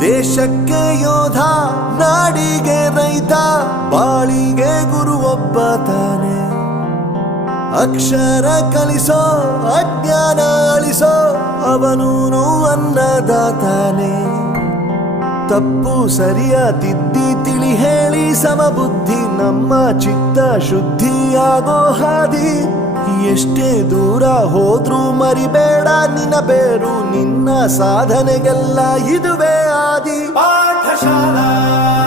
ದೇಶಕ್ಕೆ ಯೋಧ, ನಾಡಿಗೆ ರೈತ, ಬಾಳಿಗೆ ಗುರು ಒಬ್ಬ ತಾನೆ. ಅಕ್ಷರ ಕಲಿಸೋ, ಅಜ್ಞಾನ ಅಳಿಸೋ, ಅವನೂನು ಅನ್ನದಾತಾನೆ. ತಪ್ಪು ಸರಿಯ ತಿದ್ದಿ ತಿಳಿ ಹೇಳಿ ಸಮಬುದ್ಧಿ, ನಮ್ಮ ಚಿತ್ತ ಶುದ್ಧಿಯಾಗೋ ಹಾದಿ. ಎಷ್ಟೇ ದೂರ ಹೋದ್ರೂ ಮರಿಬೇಡ ನಿನ್ನ ಬೇರು, ನಿನ್ನ ಸಾಧನೆಗೆಲ್ಲ ಇದುವೇ ಆದಿ. ಪಾಠಶಾಲಾ